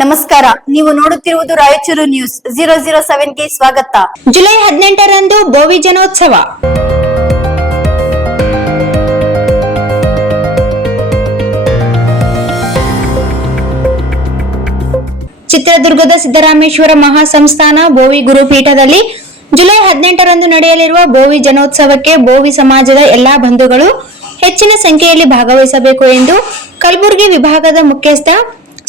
ನಮಸ್ಕಾರ, ನೀವು ನೋಡುತ್ತಿರುವುದು ರಾಯಚೂರು ನ್ಯೂಸ್ 007 ಗೆ ಸ್ವಾಗತ. ಜುಲೈ 18ರಂದು ಬೋವಿ ಜನೋತ್ಸವ. ಚಿತ್ರದುರ್ಗದ ಸಿದ್ದರಾಮೇಶ್ವರ ಮಹಾಸಂಸ್ಥಾನ ಬೋವಿ ಗುರುಪೀಠದಲ್ಲಿ ಜುಲೈ 18ರಂದು ನಡೆಯಲಿರುವ ಬೋವಿ ಜನೋತ್ಸವಕ್ಕೆ ಬೋವಿ ಸಮಾಜದ ಎಲ್ಲಾ ಬಂಧುಗಳು ಹೆಚ್ಚಿನ ಸಂಖ್ಯೆಯಲ್ಲಿ ಭಾಗವಹಿಸಬೇಕು ಎಂದು ಕಲಬುರಗಿ ವಿಭಾಗದ ಮುಖ್ಯಸ್ಥ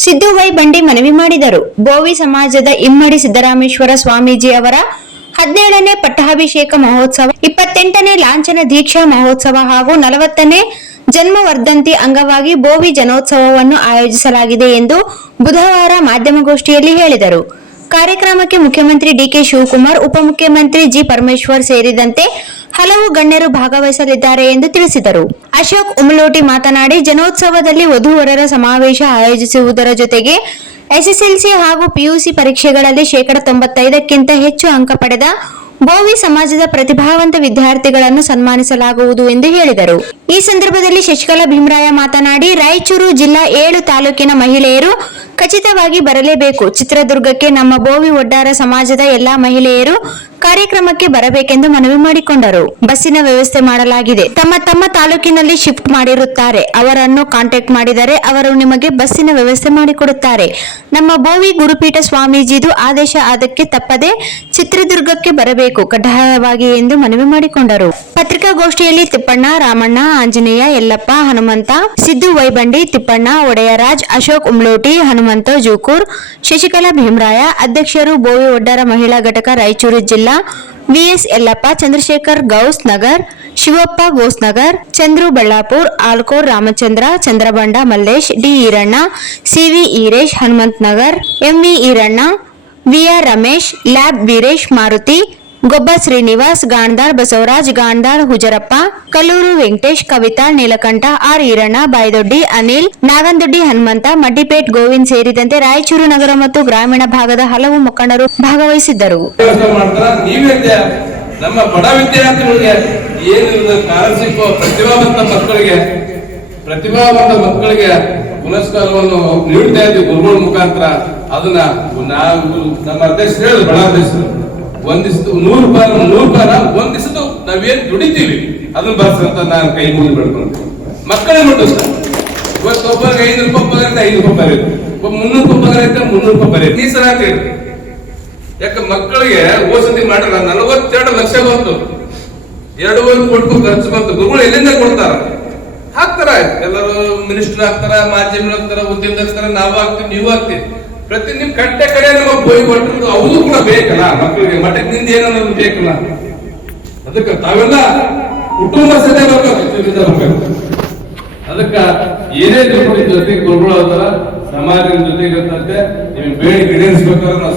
ಸಿದ್ದು ವೈ ಬಂಡಿ ಮನವಿ ಮಾಡಿದರು. ಬೋವಿ ಸಮಾಜದ ಇಮ್ಮಡಿ ಸಿದ್ದರಾಮೇಶ್ವರ ಸ್ವಾಮೀಜಿ ಅವರ 17ನೇ ಪಟ್ಟಾಭಿಷೇಕ ಮಹೋತ್ಸವ, 28ನೇ ಲಾಂಛನ ದೀಕ್ಷಾ ಮಹೋತ್ಸವ ಹಾಗೂ 40ನೇ ಜನ್ಮವರ್ಧಂತಿ ಅಂಗವಾಗಿ ಬೋವಿ ಜನೋತ್ಸವವನ್ನು ಆಯೋಜಿಸಲಾಗಿದೆ ಎಂದು ಬುಧವಾರ ಮಾಧ್ಯಮಗೋಷ್ಠಿಯಲ್ಲಿ ಹೇಳಿದರು. ಕಾರ್ಯಕ್ರಮಕ್ಕೆ ಮುಖ್ಯಮಂತ್ರಿ ಡಿಕೆ ಶಿವಕುಮಾರ್, ಉಪಮುಖ್ಯಮಂತ್ರಿ ಜಿ ಪರಮೇಶ್ವರ್ ಸೇರಿದಂತೆ ಹಲವು ಗಣ್ಯರು ಭಾಗವಹಿಸಲಿದ್ದಾರೆ ಎಂದು ತಿಳಿಸಿದರು. ಅಶೋಕ್ ಉಮಲೋಟಿ ಮಾತನಾಡಿ, ಜನೋತ್ಸವದಲ್ಲಿ ವಧುವರರ ಸಮಾವೇಶ ಆಯೋಜಿಸುವುದರ ಜೊತೆಗೆ ಎಸ್ಎಸ್ಎಲ್ಸಿ ಹಾಗೂ ಪಿಯುಸಿ ಪರೀಕ್ಷೆಗಳಲ್ಲಿ 95% ಹೆಚ್ಚು ಅಂಕ ಪಡೆದ ಬೋವಿ ಸಮಾಜದ ಪ್ರತಿಭಾವಂತ ವಿದ್ಯಾರ್ಥಿಗಳನ್ನು ಸನ್ಮಾನಿಸಲಾಗುವುದು ಎಂದು ಹೇಳಿದರು. ಈ ಸಂದರ್ಭದಲ್ಲಿ ಶಶಿಕಲಾ ಭೀಮರಾಯ ಮಾತನಾಡಿ, ರಾಯಚೂರು ಜಿಲ್ಲಾ 7 ತಾಲೂಕಿನ ಮಹಿಳೆಯರು ಖಚಿತವಾಗಿ ಬರಲೇಬೇಕು. ಚಿತ್ರದುರ್ಗಕ್ಕೆ ನಮ್ಮ ಬೋವಿ ಒಡ್ಡಾರ ಸಮಾಜದ ಎಲ್ಲಾ ಮಹಿಳೆಯರು ಕಾರ್ಯಕ್ರಮಕ್ಕೆ ಬರಬೇಕೆಂದು ಮನವಿ ಮಾಡಿಕೊಂಡರು. ಬಸ್ಸಿನ ವ್ಯವಸ್ಥೆ ಮಾಡಲಾಗಿದೆ. ತಮ್ಮ ತಾಲೂಕಿನಲ್ಲಿ ಶಿಫ್ಟ್ ಮಾಡಿರುತ್ತಾರೆ. ಅವರನ್ನು ಕಾಂಟ್ಯಾಕ್ಟ್ ಮಾಡಿದರೆ ಅವರು ನಿಮಗೆ ಬಸ್ಸಿನ ವ್ಯವಸ್ಥೆ ಮಾಡಿಕೊಡುತ್ತಾರೆ. ನಮ್ಮ ಬೋವಿ ಗುರುಪೀಠ ಸ್ವಾಮೀಜಿದು ಆದೇಶ ಅದಕ್ಕೆ ತಪ್ಪದೆ ಚಿತ್ರದುರ್ಗಕ್ಕೆ ಬರಬೇಕು ಕಡ್ಡಾಯವಾಗಿ ಎಂದು ಮನವಿ ಮಾಡಿಕೊಂಡರು. ಪತ್ರಿಕಾಗೋಷ್ಠಿಯಲ್ಲಿ ತಿಪ್ಪಣ್ಣ, ರಾಮಣ್ಣ, ಆಂಜನೇಯ, ಯಲ್ಲಪ್ಪ, ಹನುಮಂತ, ಸಿದ್ದು ವೈಬಂಡಿ, ತಿಪ್ಪಣ್ಣ, ಒಡೆಯರಾಜ್, ಅಶೋಕ್ ಉಮ್ಲೋಟಿ, ಹನುಮಂತ ಜೂಕೂರ್, ಶಶಿಕಲಾ ಭೀಮರಾಯ, ಅಧ್ಯಕ್ಷರು ಬೋವಿ ಒಡ್ಡಾರ ಮಹಿಳಾ ಘಟಕ ರಾಯಚೂರು ಜಿಲ್ಲಾ V S Yellappa, Chandrashekhar Gous Nagar, Shivappa Gosnagar, Chandru Ballapur, Alkor Ramachandra, Chandrabanda Mallesh, D Eranna, C V Eresh, Hanumanth Nagar, M V Eranna, V R Ramesh, lab Veeresh, Maruti, ಗೊಬ್ಬ ಶ್ರೀನಿವಾಸ್, ಗಾಂಧಾರ್ ಬಸವರಾಜ್, ಗಾಂಧಾರ್ ಹುಜರಪ್ಪ, ಕಲ್ಲೂರು ವೆಂಕಟೇಶ್, ಕವಿತಾಳ್ ನೀಲಕಂಠ, ಆರ್ ಈರಣ್ಣ, ಬಾಯ್ದೊಡ್ಡಿ ಅನಿಲ್, ನಾಗಂದೊಡ್ಡಿ ಹನುಮಂತ, ಮಡ್ಡಿಪೇಟ್ ಗೋವಿಂದ್ ಸೇರಿದಂತೆ ರಾಯಚೂರು ನಗರ ಮತ್ತು ಗ್ರಾಮೀಣ ಭಾಗದ ಹಲವು ಮುಖಂಡರು ಭಾಗವಹಿಸಿದ್ದರು. ನಮ್ಮ ಬಡ ವಿದ್ಯಾರ್ಥಿಗಳಿಗೆ ಏನು ಸ್ಕಾಲರ್ಶಿಪ್ ಪ್ರತಿಭಾವಂತ ಮಕ್ಕಳಿಗೆ ಪುರಸ್ಕಾರವನ್ನು ನೀಡ್ತಾ ಇದ್ದೀವಿ ಗುರುಗಳ ಮುಖಾಂತರ. ಅದನ್ನ ನಾವು ನಮ್ಮ ಅಧ್ಯಕ್ಷರು ಹೇಳಿದ್ರು, ಬಡ ಅಧ್ಯಕ್ಷರು, ಒಂದಿಷ್ಟು 100 ರೂಪಾಯಿ ಒಂದಿಷ್ಟು ನಾವೇನ್ ದುಡಿತೀವಿ ಅದನ್ನ ಬರ್ಸಂತ ನಾನು ಕೈ ಮುಗಿದು ಬೆಳ್ಕೊಂಡ್ತೀನಿ. ಮಕ್ಕಳೇ ನೋಡು ಸರ್, ಇವತ್ತು ಒಬ್ಬರಿಗೆ 5 ರೂಪಾಯಿ ಬರುತ್ತೆ, 5 ರೂಪಾಯಿ ಬರೀತು, ಒಬ್ಬ 300 ರೂಪಾಯಿ ಬರುತ್ತೆ, 300 ರೂಪಾಯಿ ಬರೀತು. ಈ ಸಲ ಯಾಕೆ ಮಕ್ಕಳಿಗೆ ಓಸತಿ ಮಾಡಿಲ್ಲ. 42 ಲಕ್ಷ ಬಂತು, 2.5 ಕೋಟಿ ಖರ್ಚು ಬಂತು. ಗುರುಗಳು ಎಲ್ಲಿಂದ ಕೊಡ್ತಾರ? ಹಾಕ್ತಾರ, ಎಲ್ಲರೂ ಮಿನಿಸ್ಟರ್ ಆಗ್ತಾರ, ಮಾಜಿ ಆಗ್ತಾರ, ಉದ್ಯಮದರ್ಸ್ತಾರ, ನಾವು ಆಗ್ತೀವಿ, ನೀವು ಆಗ್ತೀವಿ. ಪ್ರತಿ ನಿಮ್ ಕಟ್ಟೆ ಕಡೆ ನಮ್ಮ ಬೋಯಿ ಕೊಟ್ಟರು ಅವ್ರು ಕೂಡ ಬೇಕಲ್ಲ ಮಕ್ಕಳಿಗೆ, ಮಠದಿಂದ ಏನನ್ನೋದು ಬೇಕಲ್ಲ. ಅದಕ್ಕೆ ತಾವೆಲ್ಲ ಕುಟುಂಬ ಸದೇ ಬರ್ಬೇಕು. ಅದಕ್ಕ ಏನೇ ಜೊತೆಗೆ ಗುರುಗಳು ಅದರ ಸಮಾಜದ ಜೊತೆಗೆ ನಿಮ್ಗೆ ಬೇಡಿ ಈಡೇರಿಸ್ಬೇಕಾದ್ರೆ ನಾವು